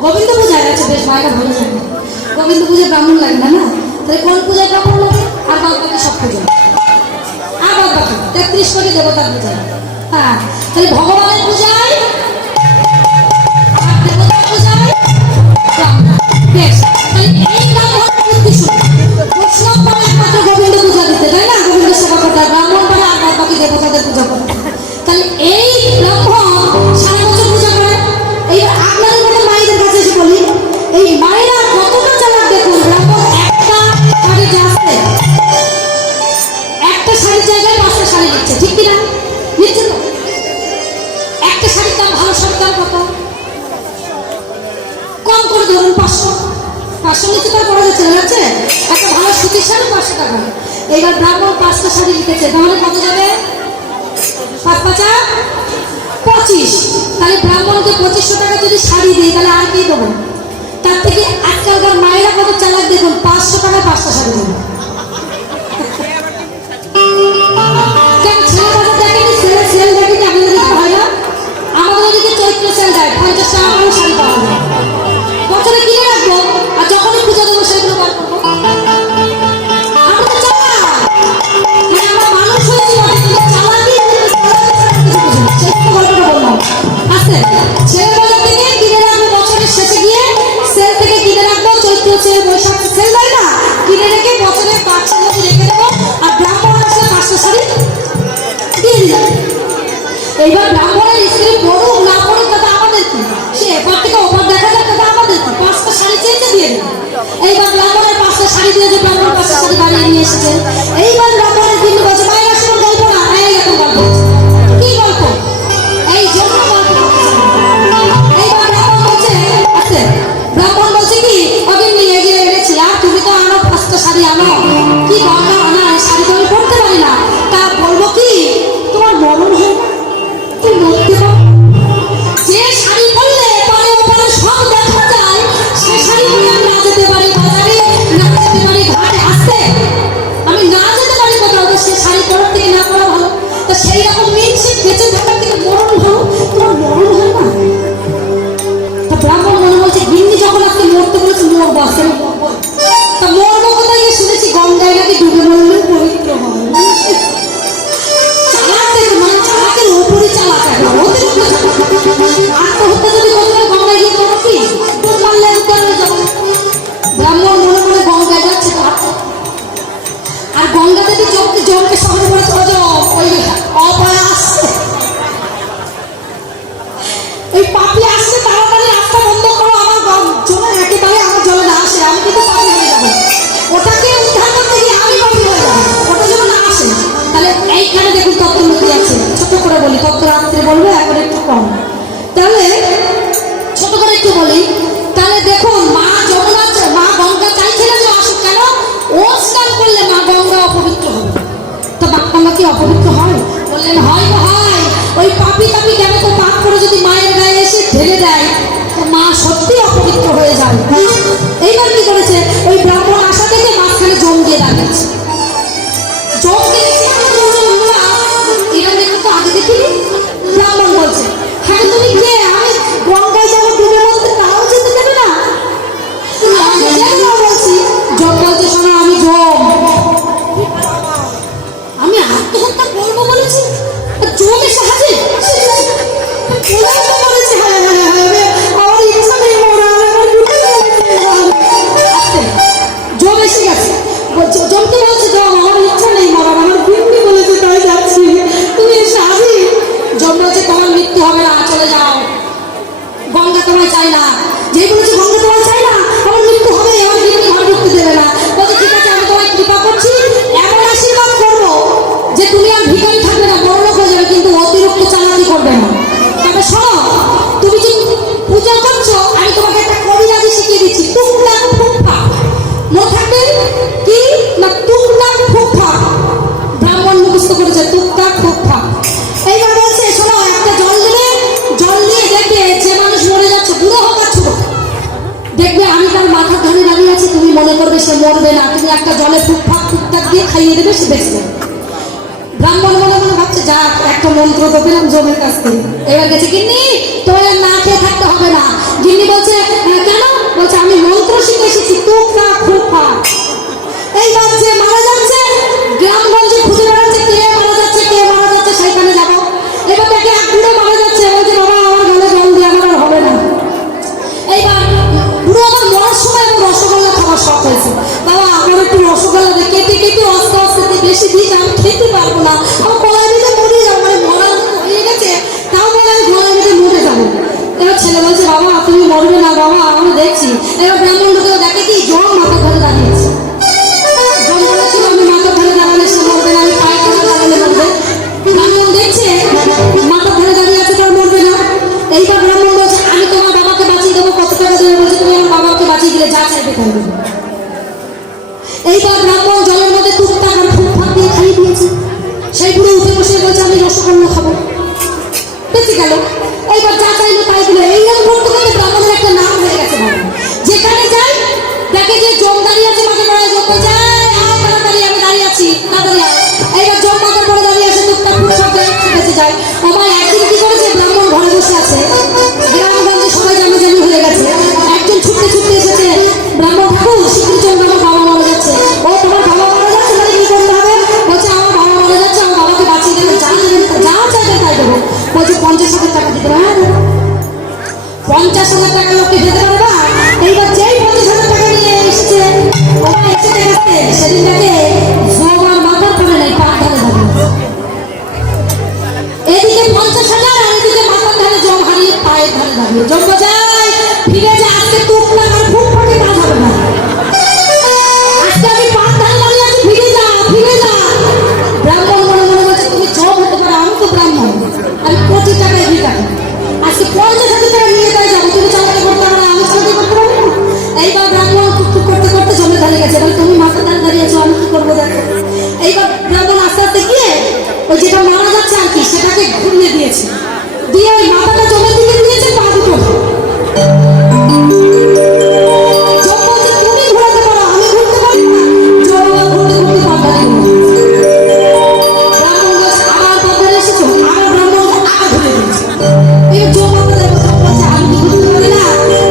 गोविंद पूजा है बेश मायका भालो जाने गोविंद पूजा ब्राह्मण লাগে না তাহলে কোন পূজা ব্রাহ্মণ লাগে আর বাদ বাকি সব পূজা আর বাদ বাকি 33 কোটি দেবতার পূজা হ্যাঁ তাহলে ভগবানের পূজায় আর দেবতার পূজায় বেশ তাহলে এই ব্রাহ্মণ উদ্দেশ্য বৈষ্ণব মানে একমাত্র গোবিন্দ পূজা দিতে তাই না গোবিন্দ সেবা করতে ব্রাহ্মণ মানে আর বাদ বাকি দেবতাদের পূজা করতে তাহলে এই ব্রাহ্মণ সারা বছর পূজা করে এইবার আপনাদের মতো মায়েদের কাছে এসে বলি এই মায়েরা কতটা চালাক দেখুন ব্রাহ্মণ একটা শাড়ি আসছে একটা শাড়ির জায়গায় 5টা শাড়ি নিচ্ছে ঠিক কিনা নিচ্ছে তো একটা শাড়ির দাম ভালো শাড়ির দাম কত কম করে ধরুন 500 নিচে তো করা যাচ্ছে না একটা ভালো সুতির শাড়ি 500 টাকা এইবার ব্রাহ্মণ 5টা শাড়ি লিখেছে তাহলে কত যাবে 5 25 তাহলে ব্রাহ্মণকে 2500 টাকা যদি শাড়ি দিই তাহলে আর কি দেবো তার থেকে আজকালকার মায়েরা কত চালাক দেখুন 500 টাকা 5টা শাড়ি দেবো কেন ছেলে বাজার দেখেনি সেল দেখেনি আপনাদের দিকে হয় না আমাদের দিকে চৈত্র সেল দেয় 50 টাকা করে শাড়ি পাওয়া যায় বছরে কিনে রাখবো আর যখনই পূজা দেবো সেগুলো বার করবো আমরা তো চালাক মানে আমরা মানুষ হয়েছি চালাকি আছে ছেলে বাজার থেকে কিনে রাখবো বছরের শেষে গিয়ে সেল থেকে কিনে রাখবো চৈত্র সেল বৈশাখ সেল দেয় না কিনে রেখে বছরের 5 মধ্যে রেখে দেবো আর ব্রাহ্মণ আসলে 5টা শাড়ি দিয়ে দিলাম এইবার ব্রাহ্মণের স্ত্রী পড়ুক না পড়ুক দাদা আমাদের কি সে এবার থেকে ওপর দেখা যাক দাদা আমাদের কি 5টা শাড়ি চেয়েছে দিয়ে দিল এইবার ব্রাহ্মণের 5টা শাড়ি দিয়ে যে ব্রাহ্মণ 5টা শাড়ি বানিয়ে নিয়ে এসেছেন এইবার ব্রাহ্মণের দিন বলছে মায়ের আসলে গল্প না এই এত গল্প কি গল্প এই জন্য এইবার ব্রাহ্মণ বলছে আছে ব্রাহ্মণ বলছে কি ওকে নিয়ে গিয়ে এনেছি আর তুমি তো আনো 5টা শাড়ি আনো কি দরকার আনা শাড়ি তো আমি পরতে পারি না তা বলবো কি তোমার মরণ হয় না তুই নড়তে পারো যে শাড়ি পরলে পারে ওপারে সব দেখা যায় সে শাড়ি পরে আমি না যেতে পারি বাজারে না যেতে পারি ঘাটে আসতে আমি না যেতে পারি কোথাও সে শাড়ি পরার থেকে না পরা ভালো তা সেই রকম মিনসে বেঁচে থাকার থেকে মরণ ভালো তোমার মরণ হয় না তা ব্রাহ্মণ মনে বলছে গিন্নি যখন আজকে মরতে বলেছে মরবো আজকে আমি মরবো তা মরবো কোথায় গিয়ে শুনেছি গঙ্গায় নাকি ডুবে মরলেও পবিত্র হয় চালাক দেখে মানে চালাকের ওপরই চালাক অতিরিক্ত আত্মহত্যা যদি করতে গঙ্গায় গিয়ে করো কি ডুব মারলে উত্তরে যাবো ব্রাহ্মণ মনে মনে গঙ্গায় যাচ্ছে আর গঙ্গা দেবী জমকে সামনে পড়ে ওই অপায় আসছে এই পাপি আসছে তাড়াতাড়ি রাস্তা বন্ধ করো আমার জলে একেবারে আমার জলে না আসে আমি কিন্তু পাপি হয়ে যাবো ওটাকে উদ্ধার করতে গিয়ে আমি পাপি হয়ে যাবো ওটা যেন না আসে তাহলে এইখানে দেখুন তত্ত্ব লুকিয়ে আছে ছোট করে বলি তত্ত্ব রাত্রে বলবো এখন একটু কম তাহলে ছোট করে একটু বলি তাহলে দেখুন মা যমুনা মা গঙ্গা চাইছিল যে আসুক কেন ও স্নান করলে মা গঙ্গা অপবিত্র হবে তো বাক্যা কি অপবিত্র হয় বললেন হয় ওই পাপি তাপি কেন তো পাপ করে যদি মায়ের গায়ে এসে ঢেলে দেয় তো মা সত্যি অপবিত্র হয়ে যায় এইবার কি করেছে ওই ব্রাহ্মণ আসা থেকে মাঝখানে জম দিয়ে দাঁড়িয়েছে জম দিয়েছে এরকম একটু তো আগে দেখিনি ব্রাহ্মণ বলছে হ্যাঁ তুমি কে আমি গঙ্গায় যাবো ডুবে মধ্যে তাও যেতে দেবে না বলছি জম বলছে শোনো আমি জম আমি আত্মহত্যা করবো বলেছি জমে সাহায্যে বলেছে হ্যাঁ আমার ইচ্ছা নেই মরা জম এসে গেছে জমকে বলছে জম আমার ইচ্ছা নেই মরা আমার বিন্দি বলেছে তাই যাচ্ছি তুমি এসে আসি জম বলছে তোমার মনে করবে সে মরবে না, তুমি একটা জলে টুকটাক দিয়ে খাইয়ে দেবে, সে বেঁচে যাবে। ব্রাহ্মণ মনে মনে ভাবছে যা একটা মন্ত্র তো পেলাম জমের কাছ থেকে। এবার গেছে গিন্নি তোর আর না খেয়ে থাকতে হবে না। গিন্নি বলছে কেন? বলছে আমি মন্ত্র শিখে এসেছি টুকটাক ফুটফাট। এইবার যে মারা যাচ্ছে গ্রামগঞ্জে খুঁজে বেড়াচ্ছে কে মারা যাচ্ছে কে মারা যাচ্ছে, সেইখানে যাবো। এবার দেখে এক বুড়ো মারা যাচ্ছে, বলছে বাবা আমার গলে জল দিয়ে আমার আর হবে না। এইবার বুড়ো আমার মরার সময় আমার রসগোল্লা খাওয়ার শখ হয়েছে, বাবা আমার একটু রসগোল্লা দিয়ে কেটে কেটে আস্তে আস্তে বেশি দিস, আমি খেতে পারবো না, আমার গলায় বেঁধে মরে যাবো, মানে মরার হয়ে গেছে তাও বলে আমি গলায় বেঁধে মরে যাবো। এবার ছেলে বলছে বাবা তুমি মরবে না বাবা আমি দেখছি। এবার ব্রাহ্মণ লোকেও দেখে কি জল মাথা ধরে দাঁড়িয়েছে, জল বলেছিল আমি মাথা ধরে দাঁড়ালে সে মরবে না, আমি পায়ে ধরে দাঁড়ালে মরবে। ব্রাহ্মণ দেখছে মাথা ধরে দাঁড়িয়ে আছে তার মরবে না। এইবার ব্রাহ্মণ বলছে আমি তোমার বাবাকে বাঁচিয়ে দেবো, কত টাকা দেবে? বলছে তুমি আমার বাবাকে বাঁচিয়ে দিলে যা চাইবে তাই দেবো। এইবার ব্রাহ্মণ জলের মধ্যে টুকটাক আর ফুটফাট দিয়ে খাইয়ে দিয়েছে। সেই বুড়ো উঠে বসে বলছে আমি রসগোল্লা খাবো, বেঁচে গেল। এইবার যা চাইলো তাই দিল। এইরকম করতে করতে ব্রাহ্মণের একটা নাম হয়ে গেছে। যেখানে যাই দেখে যে জম দাঁড়িয়ে আছে মাঝে মাঝে, জম বলছে আয় তাড়াতাড়ি আমি দাঁড়িয়ে আছি তাড়াতাড়ি আয়। এইবার জম মাথার পরে দাঁড়িয়ে আছে টুকটাক ফুটফাট বেঁচে যায়। আমার একদিন কি করেছে ব্রাহ্মণ ঘরে বসে আছে, গ্রামগঞ্জে সবাই জানাজানি হয়ে গেছে। একজন ছুটতে ছুটতে এসেছে, ব্রাহ্মণ ঠাকুর শিখতে চল আমার বাবা মারা যাচ্ছে। ও তোমার বাবা মারা যাচ্ছে মানে কি করতে হবে? বলছে আমার বাবা মারা যাচ্ছে, আমার বাবাকে বাঁচিয়ে দেবে, যা দেবেন যা চাইবে তাই দেবো। বলছে 50,000 টাকা দিতে হবে। 50,000 টাকা লোককে যেতে পারবা? এইবার যেই 50,000 টাকা নিয়ে এসেছে ওরা এসে গেছে, সেদিন থেকে জোয়ার মাথার পরে নেই, পা ধারে দাঁড়িয়ে। এদিকে 50,000 আর এদিকে মাথার ধারে জম হারিয়ে পায়ের ধারে দাঁড়িয়ে। জম যায় ফিরে যে আজকে টুকটাক আর ফুটফাটে কাজ হবে না, আজকে আমি পায়ের ধারে দাঁড়িয়ে আছি, ফিরে যা ফিরে যা। ব্রাহ্মণ মনে মনে বলছে তুমি জম হতে পারো, আমি তো ব্রাহ্মণ, আমি কোটি টাকায় দিই টাকা, আজকে 50,000 টাকা নিয়ে তাই যাবো, তুমি চালাকি করতে পারো না, আমি চালাকি করতে পারবো না। এইবার ব্রাহ্মণ টুকটুক করতে করতে জমে দাঁড়িয়ে গেছে। এবার তুমি মাথা ধারে দাঁড়িয়ে আছো, আমি কি করবো দেখো। এইবার ব্রাহ্মণ আস্তে আস্তে গিয়ে ওই যেটা মারা যাচ্ছে আর কি সেটাকে ঘুরিয়ে দিয়েছে, দিয়ে ওই মাথাটা জমের দিকে দিয়েছে, পা দুটো জম বলছে তুমি ঘোরাতে পারো আমি ঘুরতে পারি না। জম আবার ঘুরতে ঘুরতে পা ধারে ব্রাহ্মণ বলছে আমার পা ধরে এসেছো, আমার ব্রাহ্মণ আবার ঘুরে দিয়েছে। এই জম আমাদের বলছে আমি ঘুরতে পারি না,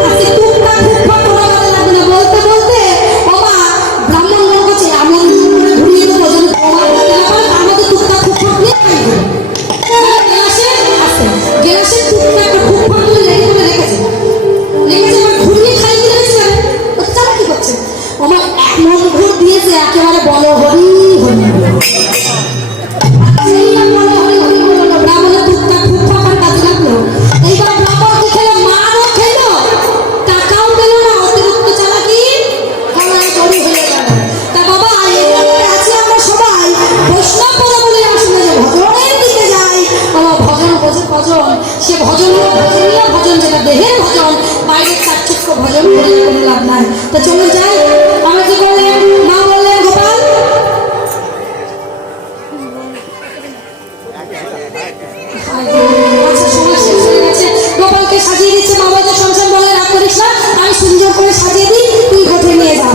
আজকে টুকটাক ফুটফাট ওরা কাজে লাগবে না। বলতে বলতে বাবা ব্রাহ্মণ মনে করছে এমন করে ঘুরিয়ে দেবো যেন তোমার ঘুরতে না পারে, তার মধ্যে টুকটাক ফুটফাট নিয়ে খাই দেবে। গ্যাসে টুকটাক ফুটফাট করে রেডি করে রেখেছে, এবার ঘুরিয়ে খাই দিয়ে রেখেছে। চালা কি করছে আমার এমন ঘুর দিয়েছে একেবারে বলো হরি হরি। ব্রাহ্মণের টুকটাক ফুটফাট কাজে লাগলো। এইবার ব্রাহ্মণকে খেলে মারও খেলো, টাকাও পেল না, অতিরিক্ত চালাকি গলায় দড়ি হয়ে গেল। তা বাবা আছি আমরা সবাই বৈষ্ণব বলে বলে আসলে যে ভজনের দিকে যাই, বাবা ভজন বোঝে ভজন, সে ভজন ভজনীয় ভজন, যেটা দেহের ভজন, বাইরের চাকচক্য ভজন করে কোনো লাভ নাই। তা চলে যাই। আমরা কি করলেন? মা বললেন গোপাল আচ্ছা সময় শেষ হয়ে গেছে, গোপালকে সাজিয়ে দিচ্ছে। মা বলছে শোন বলে রাগ করিস না, আমি সুন্দর করে সাজিয়ে দিই, তুই ঘটে নিয়ে যা।